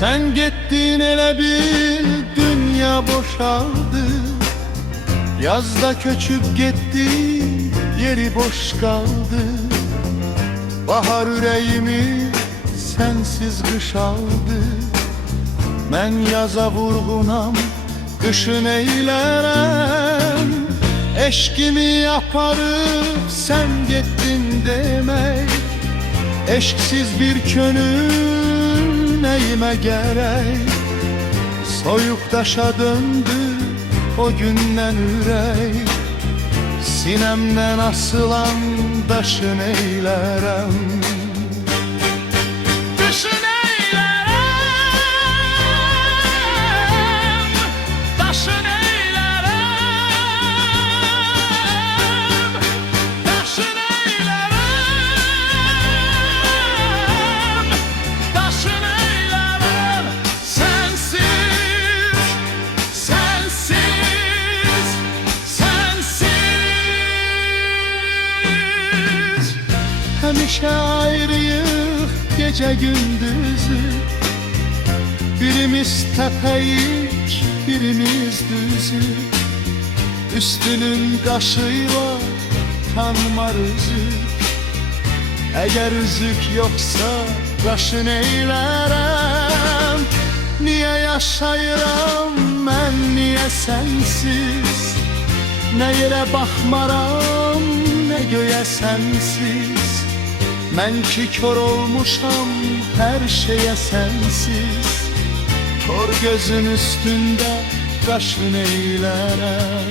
Sen gittin elə bil dünya boşaldı. Yazda köçüp gitti, yeri boş kaldı. Bahar yüreğimi sensiz kış aldı. Ben yaza vurgunam, kışın eylerem. Eşkimi yaparım sen gittin demek. Eşksiz bir könül neyime gerek. Soyuk taşa döndü o günden ürek. Sinemden asılan taşın eylerem. Taşın eylerem, taşın eylerem, taşın eylerem, taşın eylerem. Sensiz, sensiz, sensiz. Həmişə ayrıyıq gece gündüzü. Birimiz tepeyik, birimiz düzü. Üstünün kaşıyla tanmar üzük. Eğer üzük yoksa kaşın eylerem. Niye yaşayıram ben, niye sensiz? Ne yere bakmaram, ne göğe sensiz. Ben ki kör olmuşam her şeye sensiz. Kor gözün üstünde kaşın eylerem.